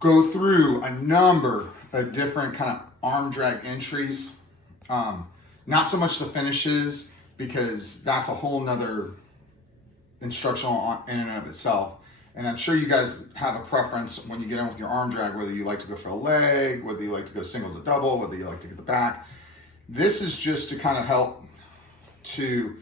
go through a number of different kind of arm drag entries. Not so much the finishes, because that's a whole nother instructional in and of itself. And I'm sure you guys have a preference when you get in with your arm drag, whether you like to go for a leg, whether you like to go single to double, whether you like to get the back. This is just to kind of help to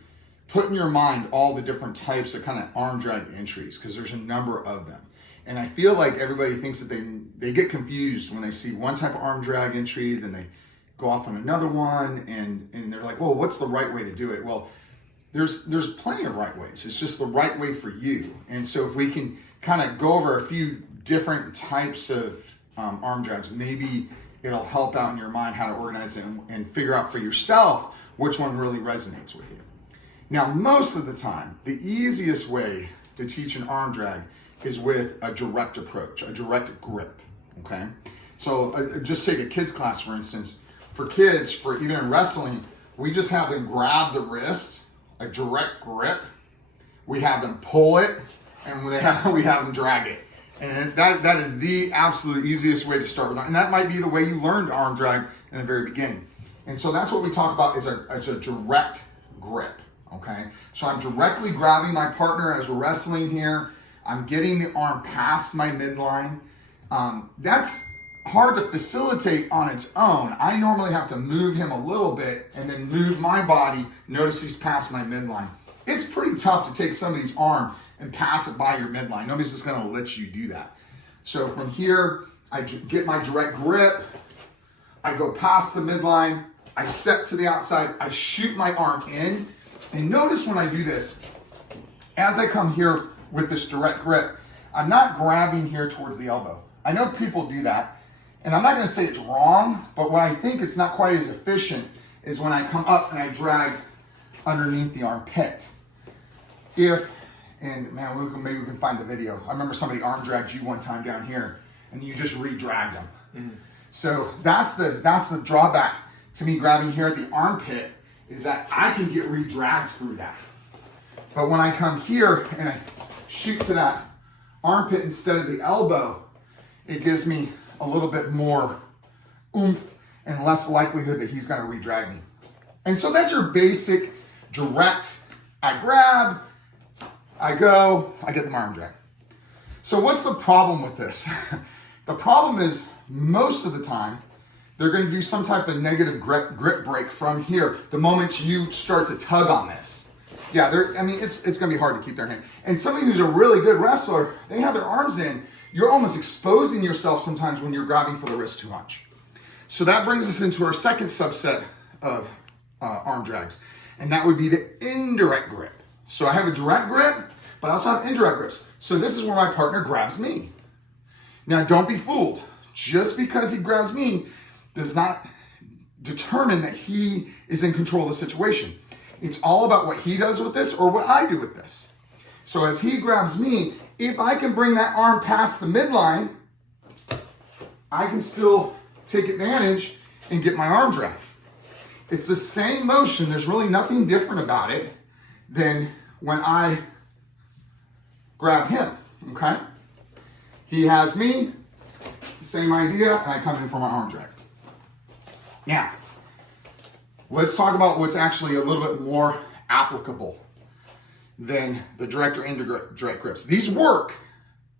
put in your mind all the different types of kind of arm drag entries, because there's a number of them. And I feel like everybody thinks that they get confused when they see one type of arm drag entry, then they go off on another one, and they're like, well, what's the right way to do it? Well, there's plenty of right ways. It's just the right way for you. And so if we can kind of go over a few different types of arm drags, maybe it'll help out in your mind how to organize it and figure out for yourself which one really resonates with you. Now, most of the time, the easiest way to teach an arm drag is with a direct approach, a direct grip, okay? So just take a kids class, for instance. For kids, for even in wrestling, we just have them grab the wrist, a direct grip. We have them pull it, and we have them drag it. And that is the absolute easiest way to start with. And that might be the way you learned arm drag in the very beginning. And so that's what we talk about is a direct grip, okay? So I'm directly grabbing my partner as we're wrestling here. I'm getting the arm past my midline. That's hard to facilitate on its own. I normally have to move him a little bit and then move my body. Notice he's past my midline. It's pretty tough to take somebody's arm and pass it by your midline. Nobody's just gonna let you do that. So from here, I get my direct grip, I go past the midline, I step to the outside, I shoot my arm in, and notice when I do this, as I come here with this direct grip, I'm not grabbing here towards the elbow. I know people do that, and I'm not gonna say it's wrong, but what I think it's not quite as efficient is when I come up and I drag underneath the armpit. And man, maybe we can find the video. I remember somebody arm dragged you one time down here, and you just re-dragged them. Mm-hmm. So that's the drawback to me grabbing here at the armpit, is that I can get re-dragged through that. But when I come here and I shoot to that armpit instead of the elbow, it gives me a little bit more oomph and less likelihood that he's gonna re-drag me. And so that's your basic direct. I grab, I go, I get the arm drag. So what's the problem with this? The problem is most of the time, they're gonna do some type of negative grip break from here the moment you start to tug on this. Yeah, it's gonna be hard to keep their hand. And somebody who's a really good wrestler, they have their arms in, you're almost exposing yourself sometimes when you're grabbing for the wrist too much. So that brings us into our second subset of arm drags, and that would be the indirect grip. So I have a direct grip, but I also have indirect grips. So this is where my partner grabs me. Now don't be fooled. Just because he grabs me does not determine that he is in control of the situation. It's all about what he does with this or what I do with this. So as he grabs me, if I can bring that arm past the midline, I can still take advantage and get my arm drag. It's the same motion. There's really nothing different about it than when I grab him, okay? He has me, same idea, and I come in for my arm drag. Now, let's talk about what's actually a little bit more applicable than the direct or indirect grips. These work.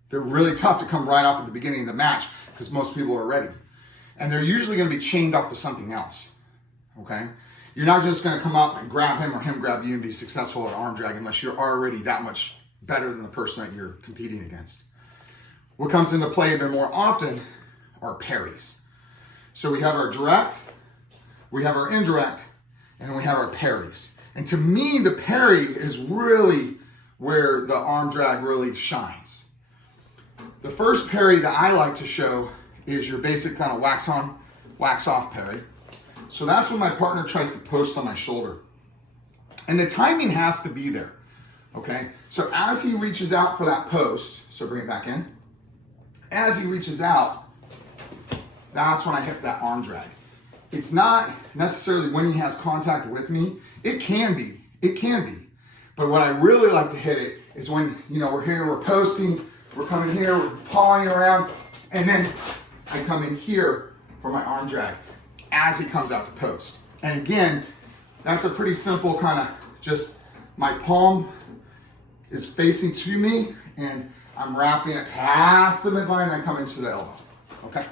They're really tough to come right off at the beginning of the match because most people are ready. And they're usually going to be chained up to something else, okay? You're not just going to come up and grab him or him grab you and be successful at arm drag unless you're already that much better than the person that you're competing against. What comes into play even more often are parries. So we have our direct, we have our indirect, and then we have our parries. And to me, the parry is really where the arm drag really shines. The first parry that I like to show is your basic kind of wax on, wax off parry. So that's when my partner tries to post on my shoulder. And the timing has to be there, okay? So as he reaches out for that post, so bring it back in. As he reaches out, that's when I hit that arm drag. It's not necessarily when he has contact with me. It can be. But what I really like to hit it is when, we're here, we're posting, we're coming here, we're pawing around, And then I come in here for my arm drag as he comes out to post. And again, that's a pretty simple kind of just my palm is facing to me and I'm wrapping it past the midline and I come into the elbow, okay?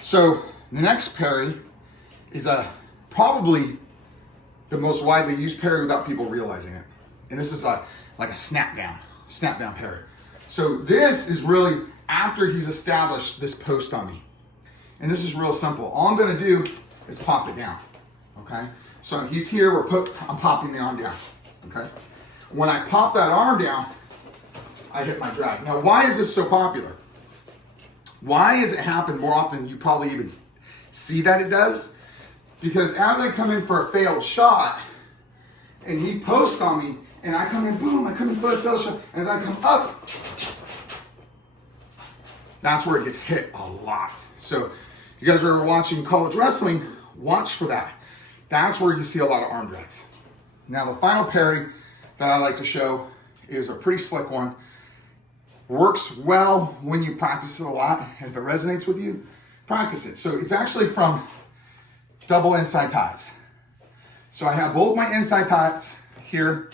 So the next parry is probably the most widely used parry without people realizing it. And this is like a snap down parry. So this is really after he's established this post on me. And this is real simple. All I'm gonna do is pop it down, okay? So he's here, I'm popping the arm down, okay? When I pop that arm down, I hit my drag. Now, why is this so popular? Why does it happen more often than you probably even see that it does? Because as I come in for a failed shot, and he posts on me, and I come in, boom, I come in for a failed shot, as I come up, that's where it gets hit a lot. So, you guys are ever watching college wrestling, watch for that. That's where you see a lot of arm drags. Now, the final parry that I like to show is a pretty slick one. Works well when you practice it a lot. If it resonates with you, practice it. So it's actually from double inside ties. So I have both my inside ties here.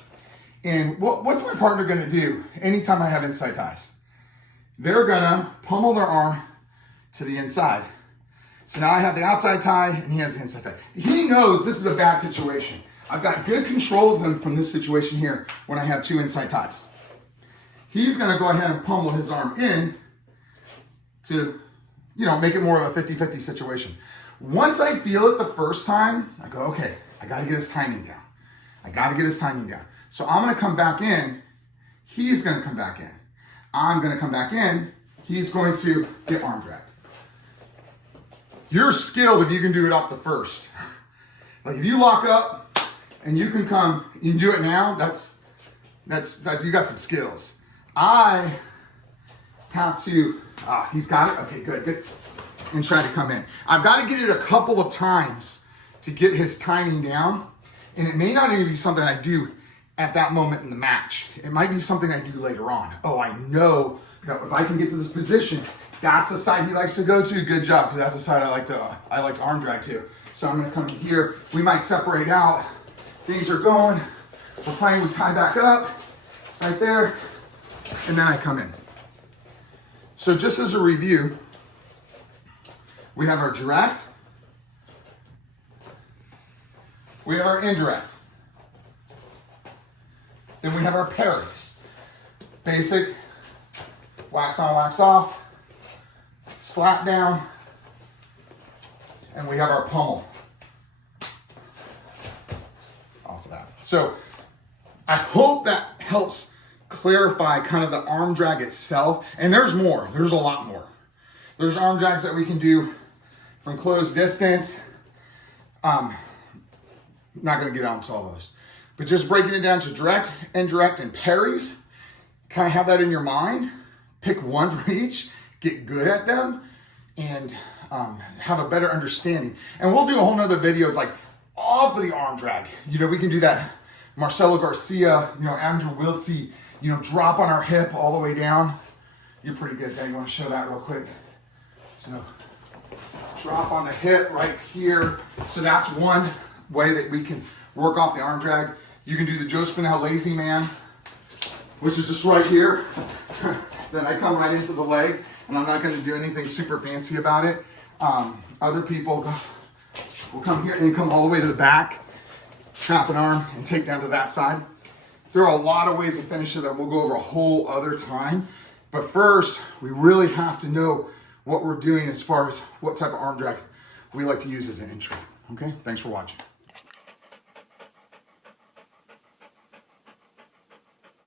And what's my partner gonna do anytime I have inside ties? They're gonna pummel their arm to the inside. So now I have the outside tie and he has the inside tie. He knows this is a bad situation. I've got good control of him from this situation here when I have two inside ties. He's gonna go ahead and pummel his arm in to, make it more of a 50-50 situation. Once I feel it the first time, I go, okay, I gotta get his timing down. So I'm gonna come back in, he's gonna come back in. I'm gonna come back in, he's going to get arm dragged. You're skilled if you can do it off the first. Like if you lock up and you can come, you can do it now, that's you got some skills. I have to, he's got it, okay, good, and try to come in. I've got to get it a couple of times to get his timing down, and it may not even be something I do at that moment in the match. It might be something I do later on. Oh, I know that if I can get to this position, that's the side he likes to go to, good job, because that's the side I like to arm drag to. So I'm gonna come in here, we might separate out, things are going, we're playing, we tie back up, right there, and then I come in. So just as a review, we have our direct, we have our indirect, then we have our parries. Basic, wax on, wax off, slap down, and we have our pummel off of that. So I hope that helps clarify kind of the arm drag itself. And there's more, there's a lot more. There's arm drags that we can do from close distance. Not gonna get onto all those, but just breaking it down to direct, indirect, and parries. Kind of have that in your mind. Pick one for each, get good at them, and have a better understanding. And we'll do a whole nother videos like off of the arm drag. We can do that. Marcelo Garcia, Andrew Wiltsey, drop on our hip all the way down. You're pretty good at that. You want to show that real quick? So drop on the hip right here. So that's one way that we can work off the arm drag. You can do the Joe Spinell Lazy Man, which is just right here. Then I come right into the leg, and I'm not going to do anything super fancy about it. Other people will come here and come all the way to the back, trap an arm, and take down to that side. There are a lot of ways to finish it that we'll go over a whole other time. But first, we really have to know what we're doing as far as what type of arm drag we like to use as an intro. Okay, thanks for watching.